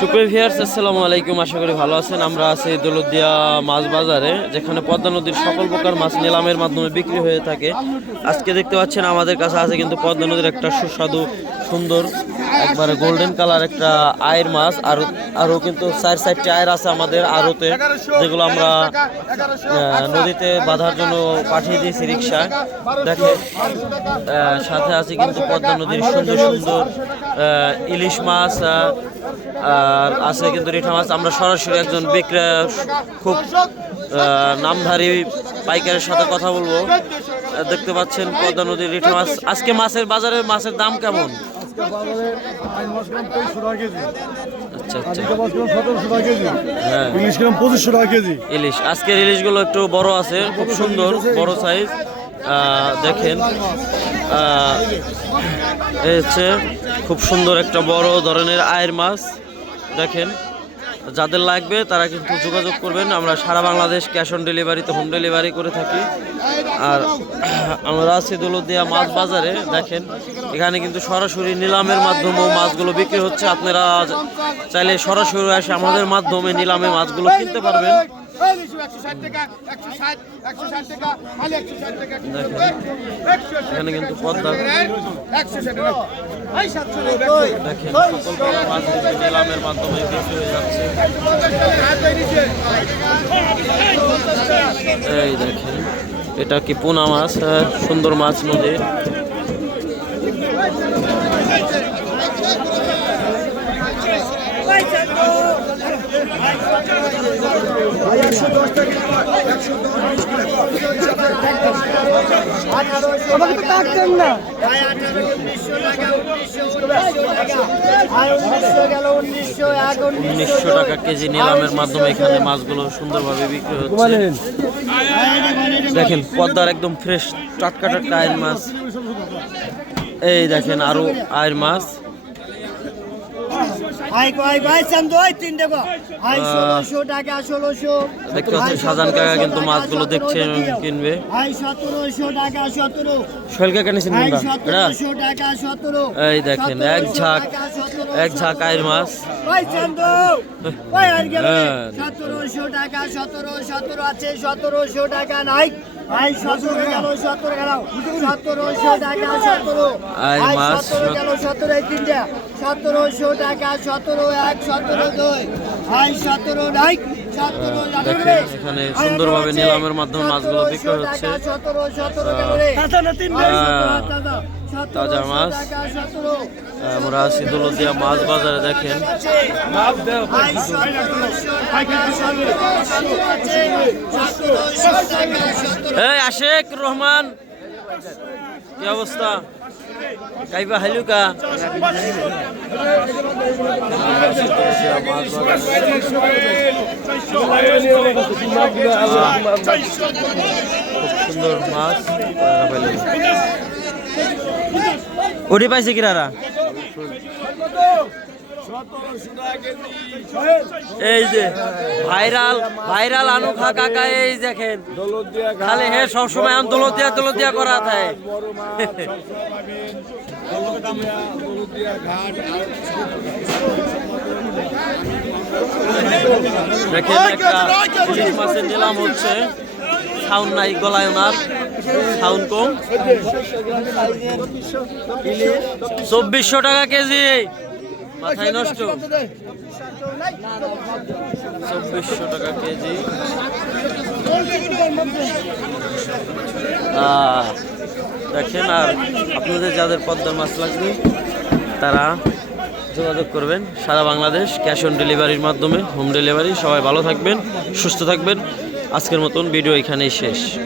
সুপ্রিয় ভিয়ার্স আসসালামু আলাইকুম। আশা করি ভালো আছেন। আমরা আছি দৌলতদিয়া মাছ বাজারে, যেখানে পদ্মা নদীর সকল প্রকার মাছ নিলামের মাধ্যমে বিক্রি হয়ে থাকে। আজকে দেখতে পাচ্ছেন আমাদের কাছে আছে কিন্তু পদ্মা নদীর একটা সুস্বাদু, সুন্দর, একবারে গোল্ডেন কালার একটা আয়ের মাছ। আর আরও কিন্তু চার চারটি আয়ের আছে আমাদের আড়তে, যেগুলো আমরা নদীতে বাঁধার জন্য পাঠিয়ে দিয়েছি রিক্সায়। দেখে সাথে আছে কিন্তু পদ্মা নদীর সুন্দর সুন্দর ইলিশ মাছ আর আছে কিন্তু রিঠা মাছ। আমরা সরাসরি একজন বিক্রয় খুব নামধারী পাইকারের সাথে কথা বলব। দেখতে পাচ্ছেন পদ্মা নদীর রিঠা মাছ। আজকে মাছের বাজারে মাছের দাম কেমন? আচ্ছা আচ্ছা। হ্যাঁ। ইলিশ। আজকের ইলিশগুলো একটু বড় আছে, খুব সুন্দর, বড় সাইজ দেখেন। খুব সুন্দর একটা বড় ধরনের আয়ের মাছ। দেখেন, যাদের লাগবে তারা কিন্তু যোগাযোগ করবেন। আমরা সারা বাংলাদেশ ক্যাশ অন ডেলিভারিতে হোম ডেলিভারি করে থাকি। আর আমরা আছি দৌলতদিয়া মাছ বাজারে, দেখেন, এখানে কিন্তু সরাসরি নিলামের মাধ্যমেও মাছগুলো বিক্রি হচ্ছে। আপনারা চাইলে সরাসরি এসে আমাদের মাধ্যমে নিলামে মাছগুলো কিনতে পারবেন। দেখেন এখানে কিন্তু পদ্মা। দেখেন সকল মাছ নিলামের মাধ্যমে বিক্রি হয়ে যাচ্ছে। এই দেখেন এটা কি পোনা মাছ? হ্যাঁ, সুন্দর মাছ নদীর আমাকে তো না উনিশশো টাকা কেজি নিলামের মাধ্যমে এখানে মাছগুলো সুন্দরভাবে বিক্রি হচ্ছে। দেখেন, পদ্মার একদম ফ্রেশ টাটকা টাটকা আয়ের মাছ। এই দেখেন আরও আয়ের মাছ। দেখতে পাচ্ছেন শাহজাহান কাকা কিন্তু মাছগুলো দেখছে কিনবে। সতেরোশো টাকা সতেরো। সোহেল কাকা নিয়েছেন এই দেখেন এক ঝাঁক এক ঝাঁক আয়ের মাছ। হ্যাঁ। সতেরোশো টাকা সতেরো সতেরো আছে সতেরোশো টাকা নাই। আই মাস সতেরো তিনটা। সতেরোশো টাকা সতেরো এক সতেরো দুই। আই সতেরো নাই দেখেন এখানে সুন্দরভাবে নিলামের মাধ্যমে মাছগুলো বিক্রি হচ্ছে তাজা মাছ। আমরা আছি দৌলতদিয়া মাছ বাজারে দেখেন এই আশেক রহমান কি অবস্থা? কাইবা হাইলুকা? খুব সুন্দর মাছ উঠি পাইছে কিরারা এই যে, ভাইরাল ভাইরাল আনু খা এই দেখেন। খালি হে সবসময় আন দোলতিয়া দোলতিয়া করা থাকে। দেখেন একটা ইলিশ মাছের নিলাম হচ্ছে। সাউন্ড নাই গলায় ওনার সাউন্ড কম। চব্বিশশো টাকা কেজি। মাথায় নষ্ট। চব্বিশশো টাকা কেজি। দেখেন আর আপনাদের যাদের পদ্মার মাছ লাগবে তারা যোগাযোগ করবেন। সারা বাংলাদেশ ক্যাশ অন ডেলিভারির মাধ্যমে হোম ডেলিভারি। সবাই ভালো থাকবেন সুস্থ থাকবেন। আজকের মতন ভিডিও এখানেই শেষ।